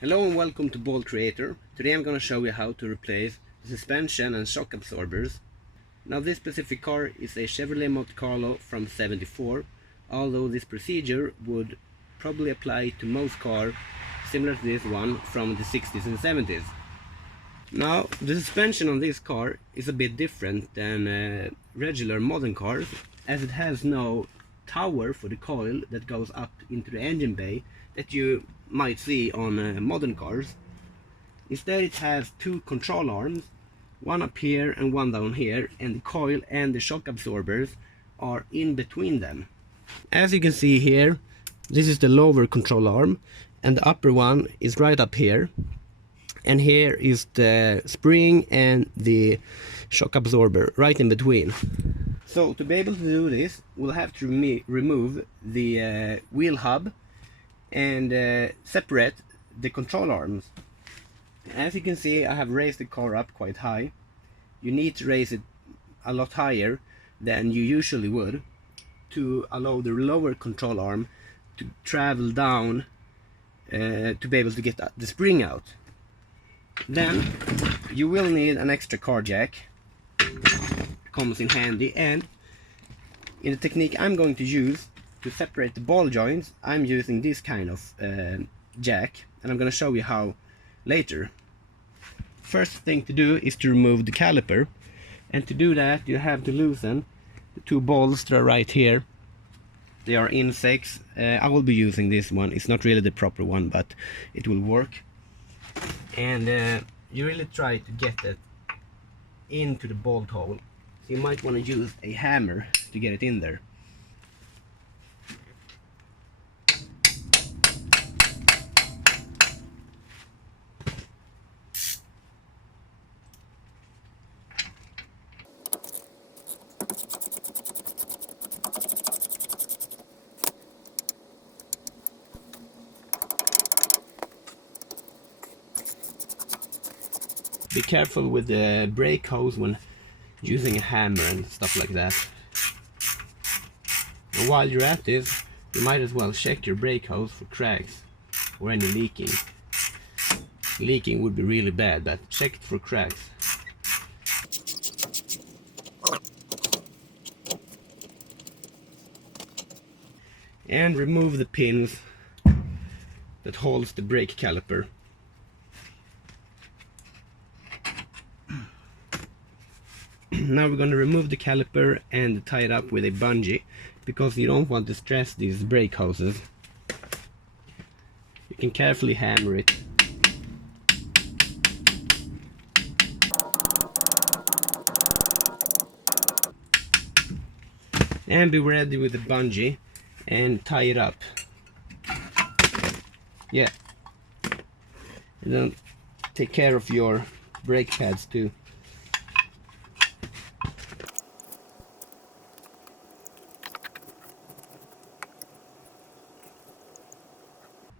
Hello and welcome to Bolt Creator. Today I'm going to show you how to replace the suspension and shock absorbers. Now this specific car is a Chevrolet Monte Carlo from '74, although this procedure would probably apply to most cars similar to this one from the 60s and 70s. Now the suspension on this car is a bit different than regular modern cars, as it has no tower for the coil that goes up into the engine bay that you might see on modern cars. Instead it has two control arms, one up here and one down here, and the coil and the shock absorbers are in between them. As you can see here, this is the lower control arm and the upper one is right up here, and here is the spring and the shock absorber right in between. So to be able to do this, we'll have to remove the wheel hub and separate the control arms. As you can see, I have raised the car up quite high. You need to raise it a lot higher than you usually would to allow the lower control arm to travel down to be able to get the spring out. Then you will need an extra car jack. Comes in handy, and in the technique I'm going to use to separate the ball joints, I'm using this kind of jack, and I'm going to show you how later. First thing to do is to remove the caliper, and to do that you have to loosen the two balls that are right here. They are insects. I will be using this one. It's not really the proper one, but it will work. And you really try to get it into the bolt hole. So you might want to use a hammer to get it in there. Be careful with the brake hose when using a hammer and stuff like that. And while you're at this, you might as well check your brake hose for cracks or any leaking. Leaking would be really bad, but check it for cracks. And remove the pins that holds the brake caliper. Now we're going to remove the caliper and tie it up with a bungee, because you don't want to stress these brake hoses. You can carefully hammer it. And be ready with the bungee and tie it up. Yeah. And then take care of your brake pads too.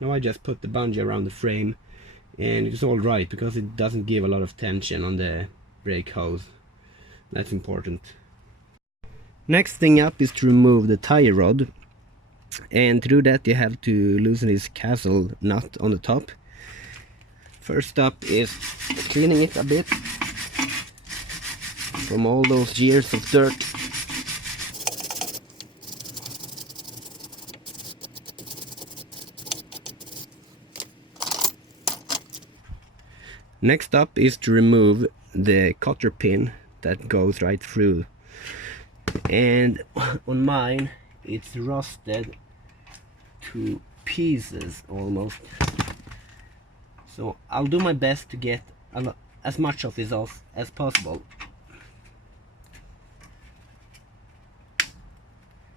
Now I just put the bungee around the frame, and it's all right because it doesn't give a lot of tension on the brake hose. That's important. Next thing up is to remove the tire rod, and to do that you have to loosen this castle nut on the top. First up is cleaning it a bit from all those years of dirt. Next up is to remove the cotter pin that goes right through, and on mine it's rusted to pieces almost, so I'll do my best to get as much of this off as possible.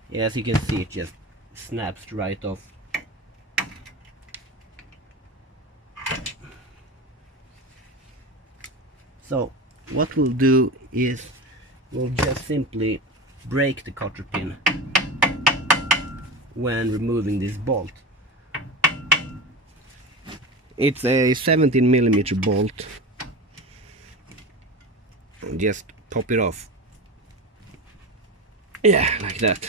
Yeah, as you can see, it just snaps right off. So what we'll do is we'll just simply break the cotter pin when removing this bolt. It's a 17mm bolt. Just pop it off. Yeah, like that.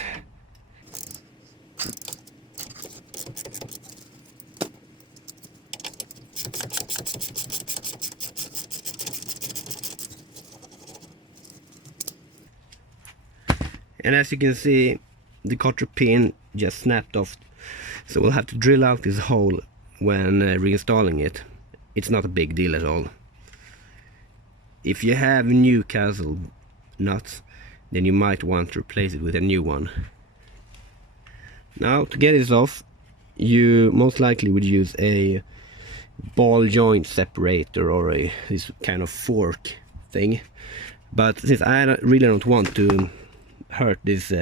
And as you can see, the cotter pin just snapped off, so we'll have to drill out this hole when reinstalling it. It's not a big deal at all. If you have Newcastle nuts, then you might want to replace it with a new one. Now, to get this off, you most likely would use a ball joint separator or this kind of fork thing. But since I really don't want to hurt this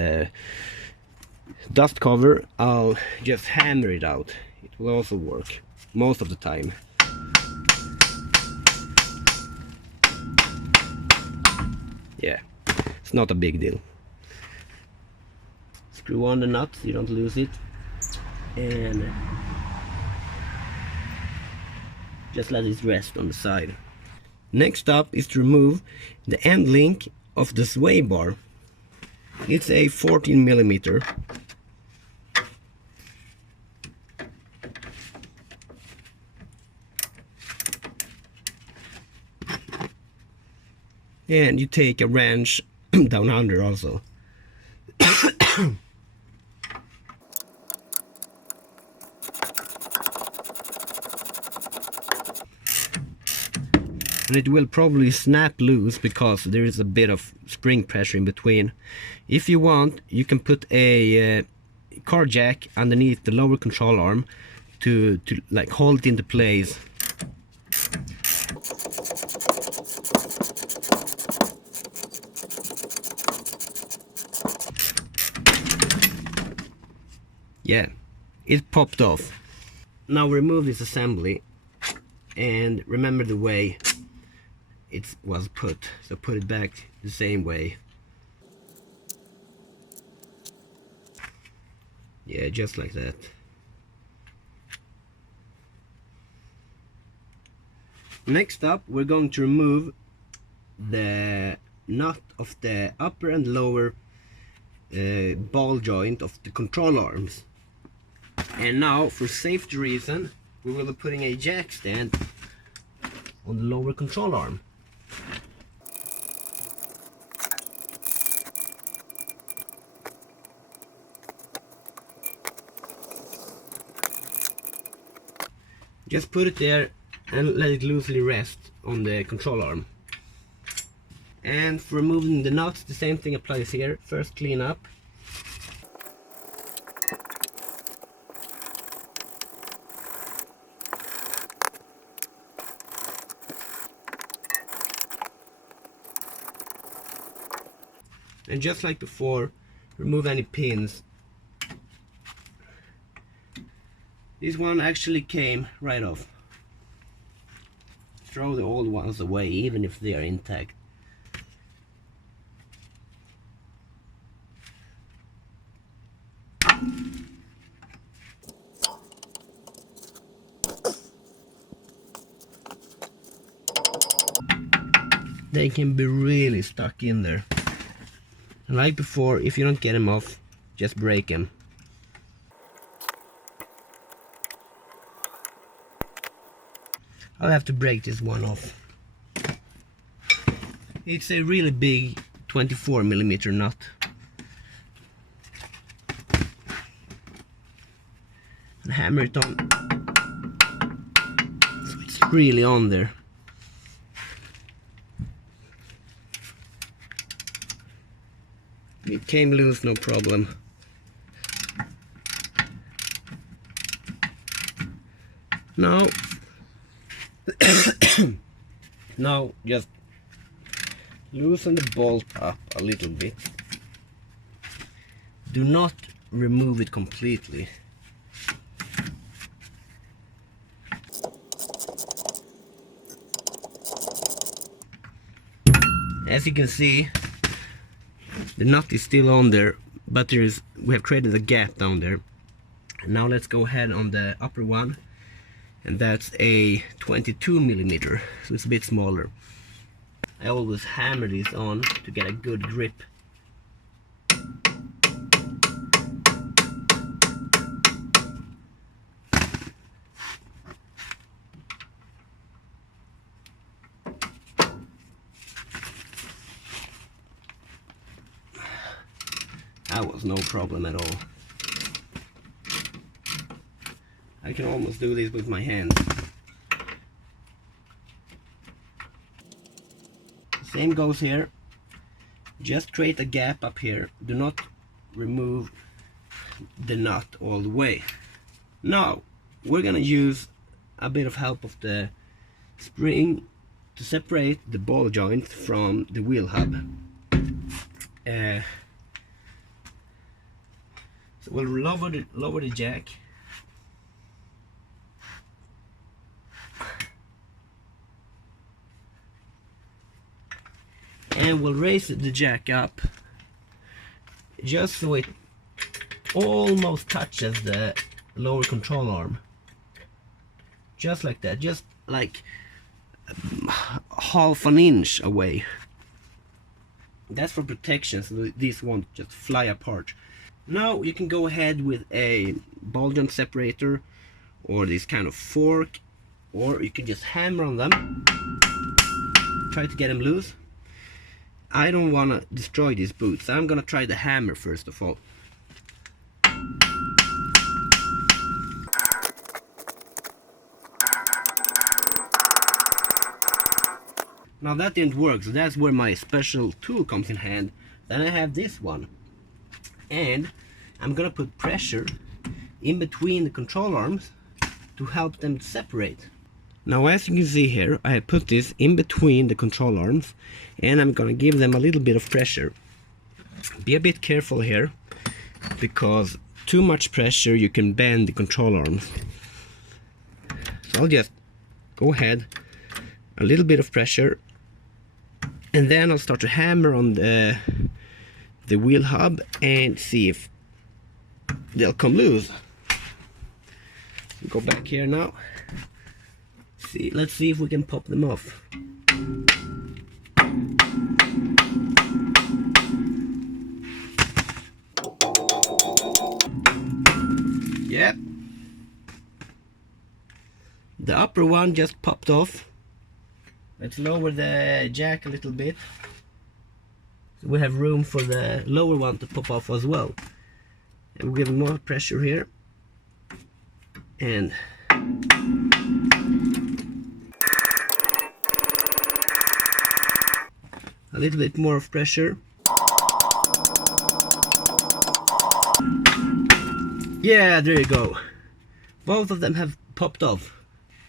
dust cover, I'll just hammer it out. It will also work most of the time. Yeah, it's not a big deal. Screw on the nut so you don't lose it, and just let it rest on the side. Next up is to remove the end link of the sway bar. It's a 14mm. And you take a wrench down under also. And it will probably snap loose because there is a bit of spring pressure in between. If you want, you can put a car jack underneath the lower control arm to like hold it into place. Yeah, it popped off. Now remove this assembly and remember the way it was put, so put it back the same way. Yeah, just like that. Next up, we're going to remove the nut of the upper and lower ball joint of the control arms. And now, for safety reason, we will be putting a jack stand on the lower control arm. Just put it there and let it loosely rest on the control arm. And for removing the nuts, the same thing applies here. First clean up. And just like before, remove any pins. This one actually came right off. Throw the old ones away, even if they are intact. They can be really stuck in there. And like before, if you don't get them off, just break them. I'll have to break this one off. It's a really big 24mm nut. And hammer it on. So it's really on there. It came loose, no problem. Now, now just loosen the bolt up a little bit. Do not remove it completely. As you can see, the nut is still on there, but we have created a gap down there. And now let's go ahead on the upper one, and that's a 22mm, so it's a bit smaller. I always hammer this on to get a good grip. that was no problem at all. I can almost do this with my hands. Same goes here. Just create a gap up here. Do not remove the nut all the way. Now we're gonna use a bit of help of the spring to separate the ball joint from the wheel hub. So we'll lower the jack. And we'll raise the jack up just so it almost touches the lower control arm. Just like that, just like half an inch away. That's for protection, so these won't just fly apart. Now you can go ahead with a ball joint separator or this kind of fork, or you can just hammer on them, try to get them loose. I don't want to destroy these boots, so I'm gonna try the hammer first of all. Now that didn't work, so that's where my special tool comes in hand. Then I have this one, and I'm gonna put pressure in between the control arms to help them separate. Now as you can see here, I have put this in between the control arms, and I'm gonna give them a little bit of pressure. Be a bit careful here, because too much pressure you can bend the control arms. So I'll just go ahead, a little bit of pressure, and then I'll start to hammer on the wheel hub and see if they'll come loose. Go back here now. Let's see if we can pop them off. Yep. The upper one just popped off. Let's lower the jack a little bit, so we have room for the lower one to pop off as well. And we'll give more pressure here, and a little bit more of pressure. Yeah, there you go. Both of them have popped off.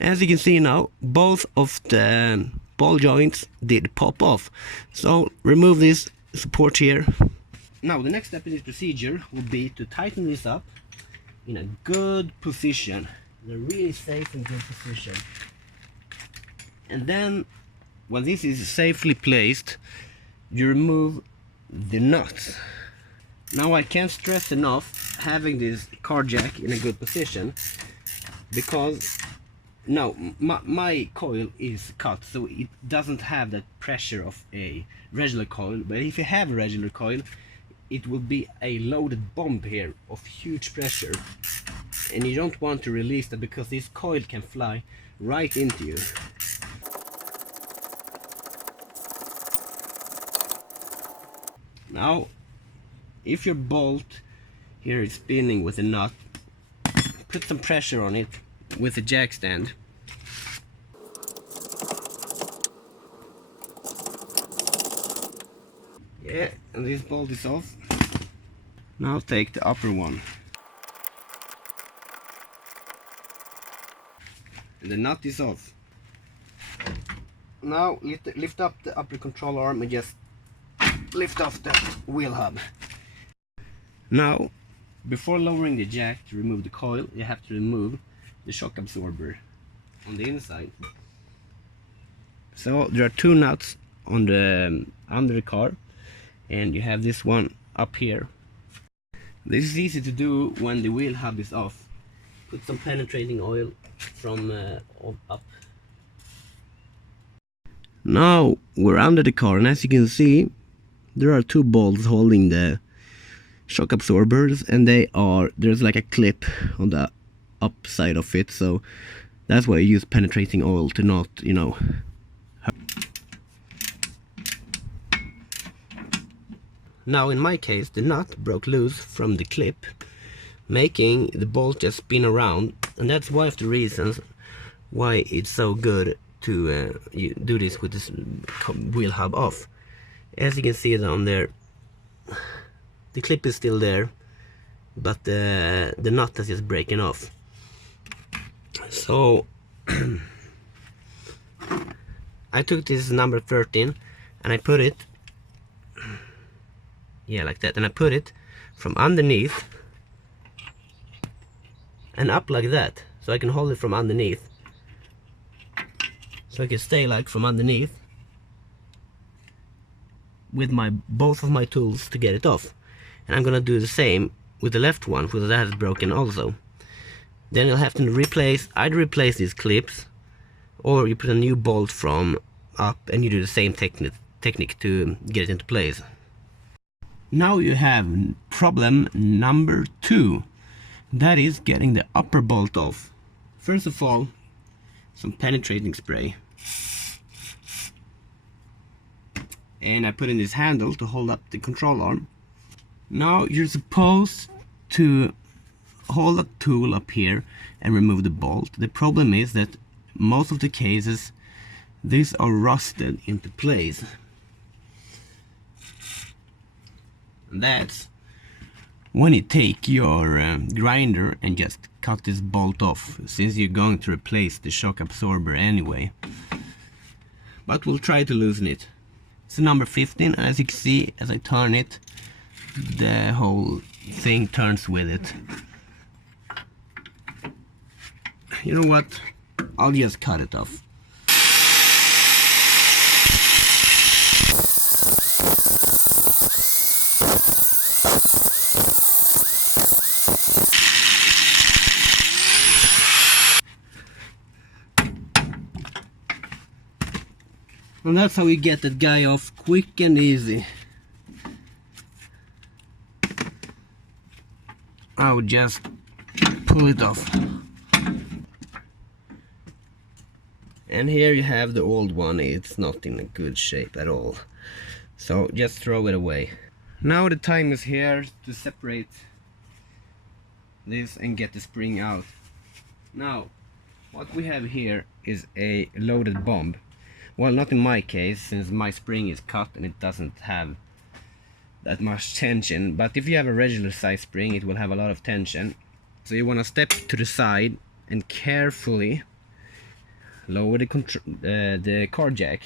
As you can see now, both of the ball joints did pop off. So remove this support here. Now the next step in this procedure will be to tighten this up in a good position, in a really safe and good position. And then when this is safely placed, you remove the nuts. Now I can't stress enough having this car jack in a good position, because now my coil is cut, so it doesn't have that pressure of a regular coil. But if you have a regular coil, it will be a loaded bomb here of huge pressure, and you don't want to release that, because this coil can fly right into you. Now if your bolt here is spinning with a nut, put some pressure on it with a jack stand. Yeah, and this bolt is off. Now take the upper one. And the nut is off. Now lift up the upper control arm and just lift off the wheel hub. Now, before lowering the jack to remove the coil, you have to remove the shock absorber on the inside. So there are two nuts on the under the car, and you have this one up here. This is easy to do when the wheel hub is off. Put some penetrating oil from up. Now we're under the car, and as you can see, there are two bolts holding the shock absorbers, and there's like a clip on the upside of it, so that's why I use penetrating oil to not, you know. Now in my case the nut broke loose from the clip, making the bolt just spin around, and that's one of the reasons why it's so good to do this with this wheel hub off. As you can see down there, the clip is still there, but the nut is just breaking off. So I took this number 13 and I put it, like that, and I put it from underneath and up like that, so I can hold it from underneath, so I can stay like from underneath with both of my tools to get it off. And I'm gonna do the same with the left one, because that is broken also. Then you'll have to either replace these clips, or you put a new bolt from up and you do the same technique to get it into place. Now you have problem number 2. That is getting the upper bolt off. First of all, some penetrating spray. And I put in this handle to hold up the control arm. Now you're supposed to hold a tool up here and remove the bolt. The problem is that most of the cases these are rusted into place. And that's when you take your grinder and just cut this bolt off, since you're going to replace the shock absorber anyway. But we'll try to loosen it. It's number 15, and as you can see, as I turn it, the whole thing turns with it. You know what? I'll just cut it off. And that's how we get that guy off quick and easy. I would just pull it off. And here you have the old one. It's not in a good shape at all, so just throw it away. Now the time is here to separate this and get the spring out. Now what we have here is a loaded bomb. Well, not in my case, since my spring is cut and it doesn't have that much tension, but if you have a regular size spring it will have a lot of tension. So you want to step to the side and carefully lower the car jack.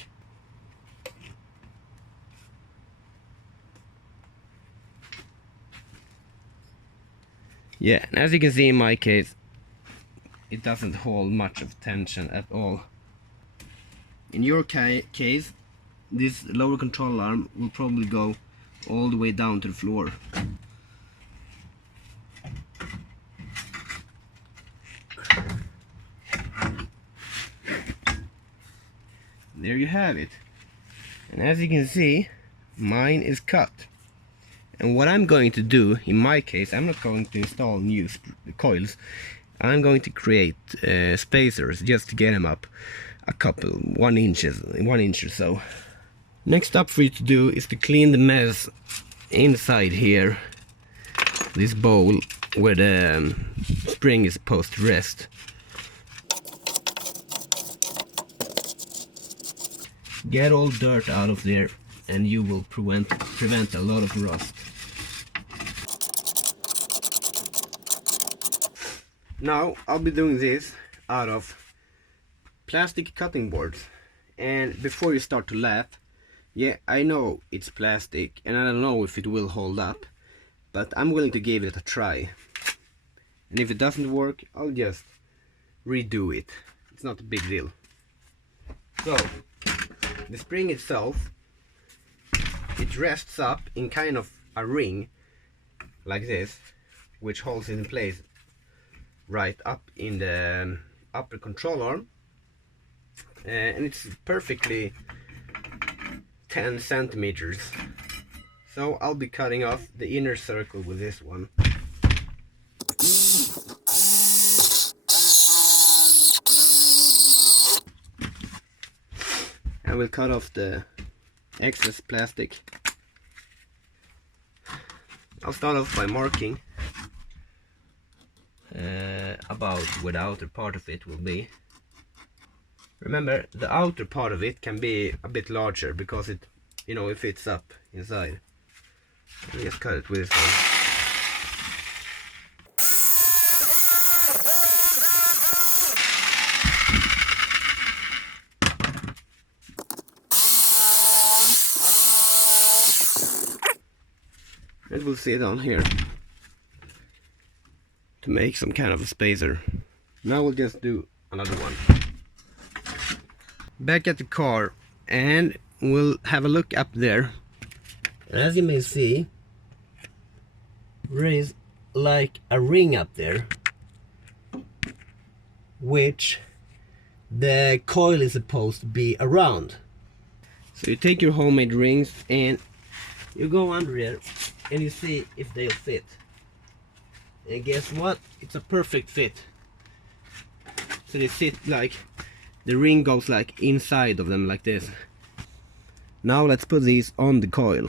Yeah, and as you can see in my case, it doesn't hold much of tension at all. In your case, this lower control arm will probably go all the way down to the floor. There you have it. And as you can see, mine is cut. And what I'm going to do, in my case, I'm not going to install new coils. I'm going to create spacers just to get them up a couple, 1 inch or so. Next up for you to do is to clean the mess inside here, this bowl where the spring is supposed to rest. Get all dirt out of there and you will prevent a lot of rust. Now I'll be doing this out of plastic cutting boards, and before you start to laugh, yeah, I know it's plastic and I don't know if it will hold up, but I'm willing to give it a try. And if it doesn't work, I'll just redo it. It's not a big deal. So the spring itself, it rests up in kind of a ring like this, which holds it in place right up in the upper control arm, and it's perfectly 10 centimeters. So I'll be cutting off the inner circle with this one. And we'll cut off the excess plastic. I'll start off by marking about where the outer part of it will be. Remember, the outer part of it can be a bit larger because it, you know, it fits up inside. Let me just cut it with this one. And we'll sit down here to make some kind of a spacer. Now we'll just do another one. Back at the car, and we'll have a look up there. As you may see, there is like a ring up there, which the coil is supposed to be around. So you take your homemade rings and you go under there and you see if they'll fit. And guess what? It's a perfect fit. So they sit like, the ring goes like inside of them like this. Now let's put these on the coil.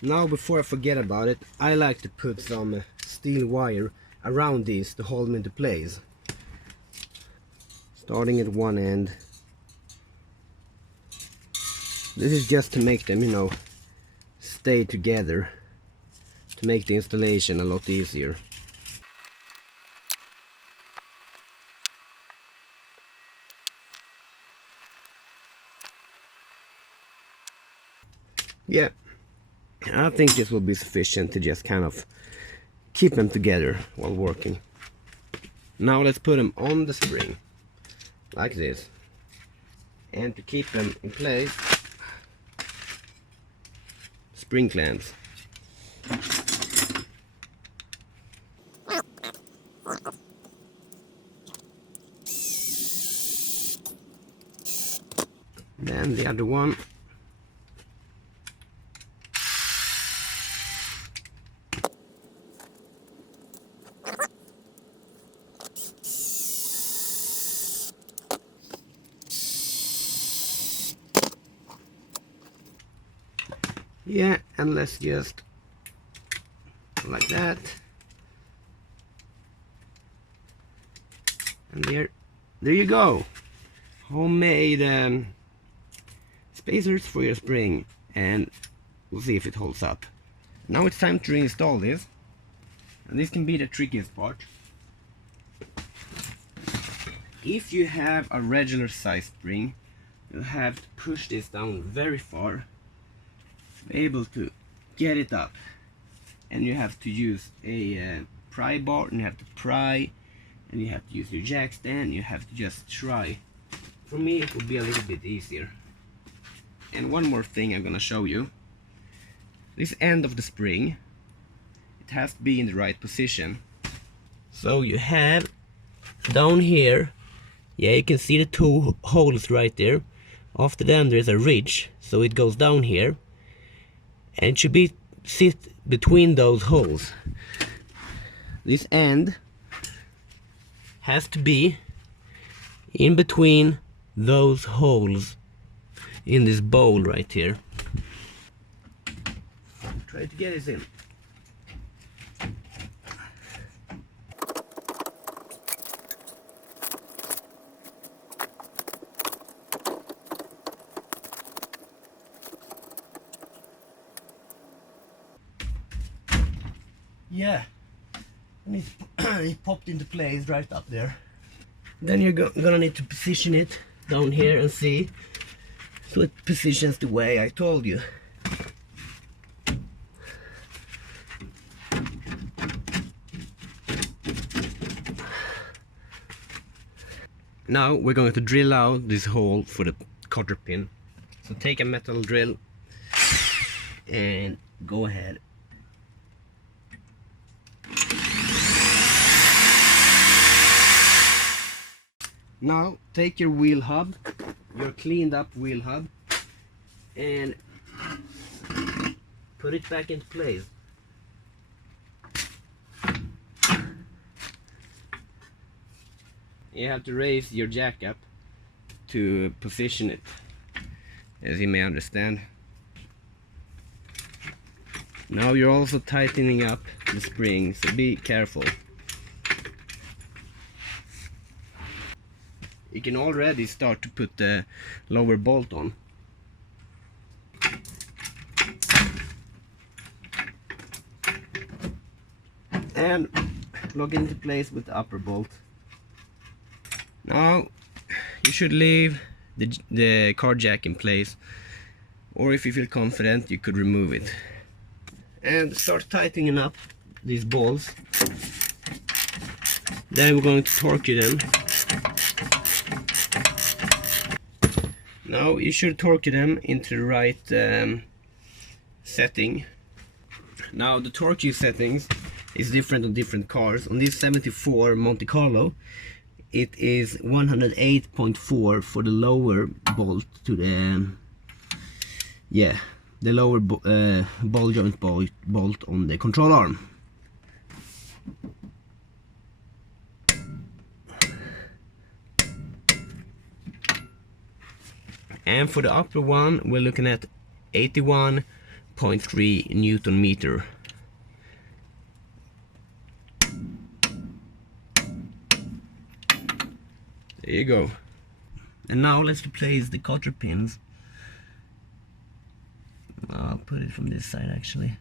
Now before I forget about it, I like to put some steel wire around these to hold them into place. Starting at one end. This is just to make them, you know, stay together, to make the installation a lot easier. Yeah, I think this will be sufficient to just kind of keep them together while working. Now let's put them on the spring, like this. And to keep them in place, spring clamps. Then the other one. Yeah, and let's just like that. And there you go. Homemade spacers for your spring, and we'll see if it holds up. Now it's time to reinstall this, and this can be the trickiest part. If you have a regular size spring, you have to push this down very far to be able to get it up, and you have to use a pry bar, and you have to pry, and you have to use your jack stand. You have to just try. For me it will be a little bit easier. And one more thing I'm gonna show you. This end of the spring, it has to be in the right position. So you have down here, yeah, you can see the two holes right there. After them there's a ridge, so it goes down here, and it should be sit between those holes. This end has to be in between those holes in this bowl right here. Try to get this in. Yeah, and it popped into place right up there. Then you're gonna need to position it down here and see so it positions the way I told you. Now we're going to drill out this hole for the cotter pin. So take a metal drill and go ahead. Now take your wheel hub, your cleaned up wheel hub, and put it back into place. You have to raise your jack up to position it, as you may understand. Now you're also tightening up the spring, so be careful. You can already start to put the lower bolt on. And lock into place with the upper bolt. Now you should leave the car jack in place, or if you feel confident you could remove it. And start tightening up these balls. Then we're going to torque them. Now you should torque them into the right setting. Now the torque settings is different on different cars. On this 74 Monte Carlo, it is 108.4 for the lower bolt to the the lower ball joint bolt on the control arm. And for the upper one, we're looking at 81.3 Newton meter. There you go. And now let's replace the cotter pins. I'll put it from this side actually.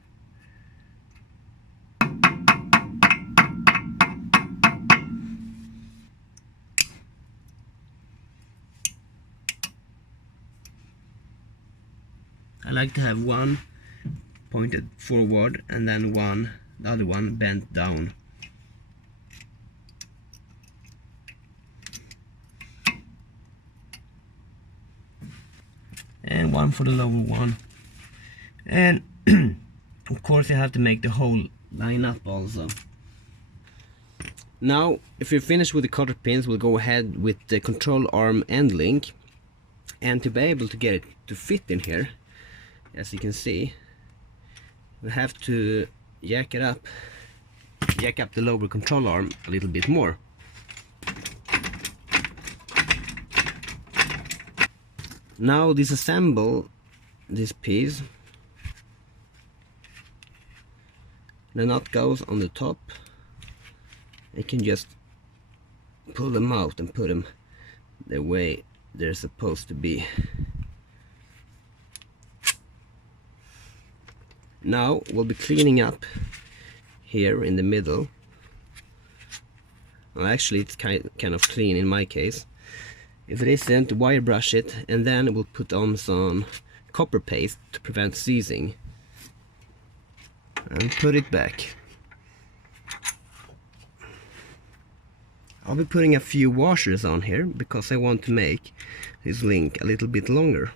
I like to have one pointed forward and then the other one bent down. And one for the lower one. And of course you have to make the whole line up also. Now if you're finished with the cotter pins, we'll go ahead with the control arm end link. And to be able to get it to fit in here, as you can see, we have to jack up the lower control arm a little bit more. Now disassemble this piece. The nut goes on the top. You can just pull them out and put them the way they're supposed to be. Now we'll be cleaning up here in the middle. Well, actually it's kind of clean in my case. If it isn't, wire brush it, and then we'll put on some copper paste to prevent seizing. And put it back. I'll be putting a few washers on here because I want to make this link a little bit longer.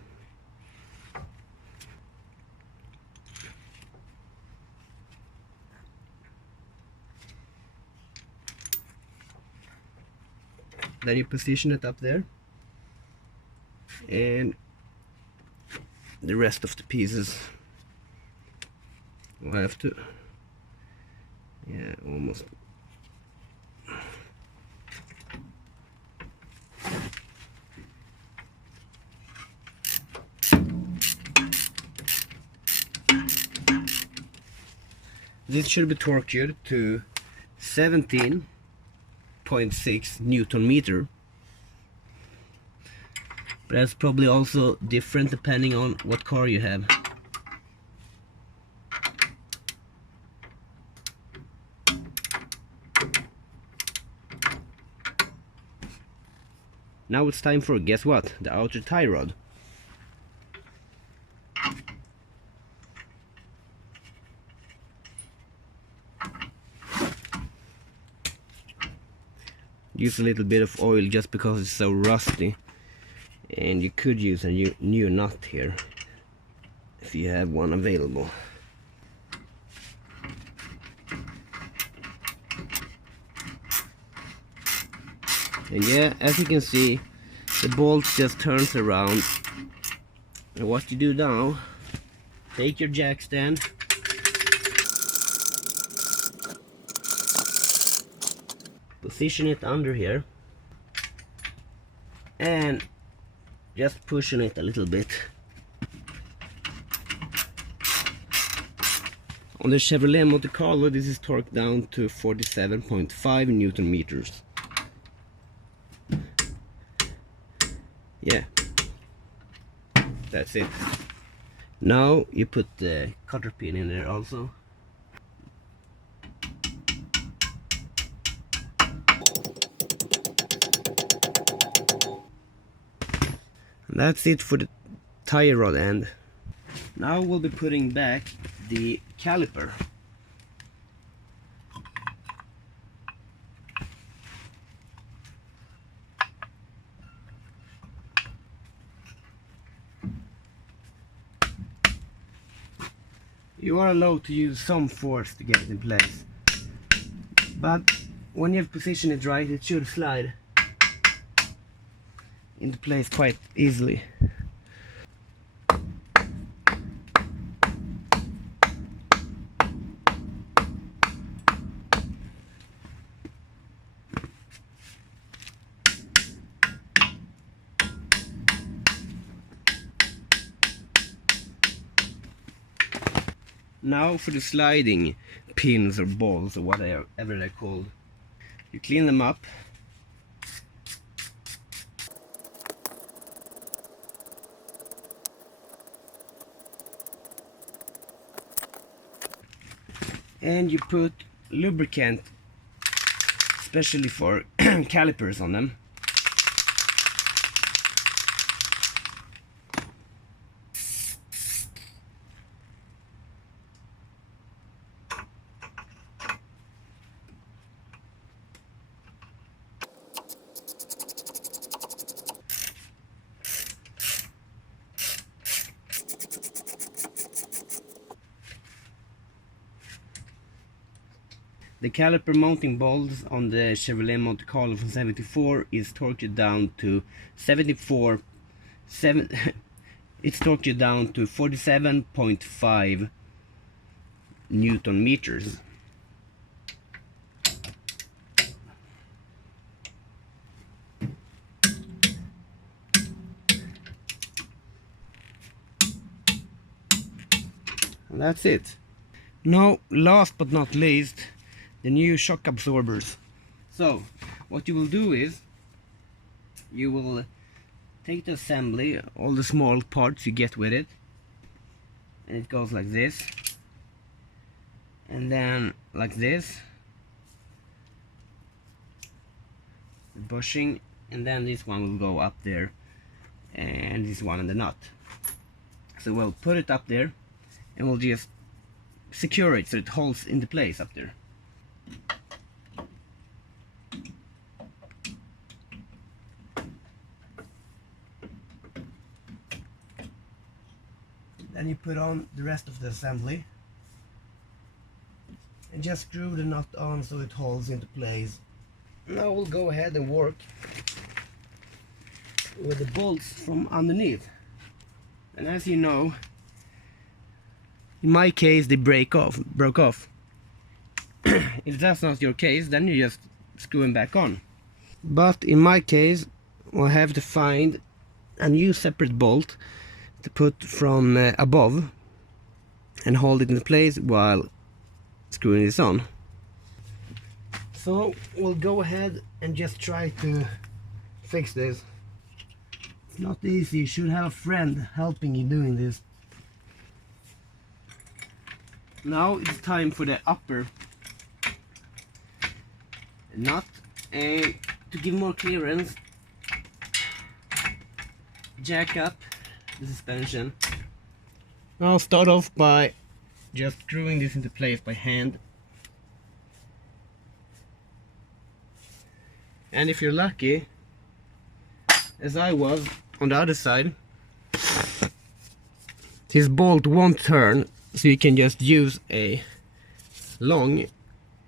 Then you position it up there, and the rest of the pieces will have to, almost. This should be torqued to 17.6 Newton meter, but that's probably also different depending on what car you have. Now it's time for, guess what, the outer tie rod. Use a little bit of oil just because it's so rusty, and you could use a new nut here if you have one available. And yeah, as you can see, the bolt just turns around. And what you do now, take your jack stand, position it under here, and just pushing it a little bit. On the Chevrolet Monte Carlo, this is torqued down to 47.5 Newton meters. Yeah, that's it. Now you put the cutter pin in there also. And that's it for the tire rod end. Now we'll be putting back the caliper. You are allowed to use some force to get it in place, but when you have positioned it right, it should slide into place quite easily. Now for the sliding pins or balls or whatever they're called. You clean them up. And you put lubricant, especially for calipers, on them. The caliper mounting bolts on the Chevrolet Monte Carlo from 74 is torqued down to it's torqued down to 47.5 Newton meters. And that's it. Now, last but not least, the new shock absorbers. So what you will do is you will take the assembly, all the small parts you get with it, and it goes like this, and then like this, the bushing, and then this one will go up there, and this one in the nut. So we'll put it up there and we'll just secure it so it holds into place up there. Then you put on the rest of the assembly and just screw the nut on so it holds into place. Now we'll go ahead and work with the bolts from underneath. And as you know, in my case they broke off. If that's not your case, then you just screw them back on. But in my case, we'll have to find a new separate bolt to put from above and hold it in place while screwing this on. So we'll go ahead and just try to fix this. It's not easy, you should have a friend helping you doing this. Now it's time for the upper nut, and to give more clearance, jack up the suspension. I'll start off by just screwing this into place by hand, and if you're lucky, as I was on the other side, this bolt won't turn, so you can just use a long,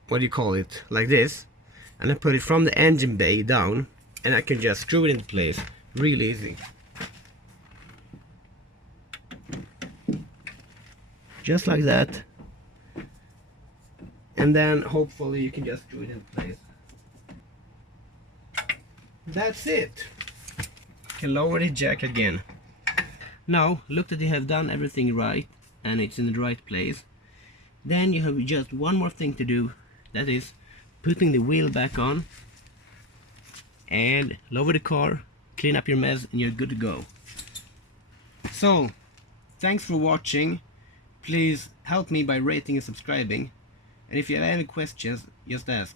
what do you call it, like this, and I put it from the engine bay down, and I can just screw it into place really easy. Just like that, and then hopefully you can just screw it into place. That's it. You can lower the jack again. Now look that you have done everything right and it's in the right place. Then you have just one more thing to do, that is putting the wheel back on and lower the car, clean up your mess, and you're good to go. So, thanks for watching. Please help me by rating and subscribing. And if you have any questions, just ask.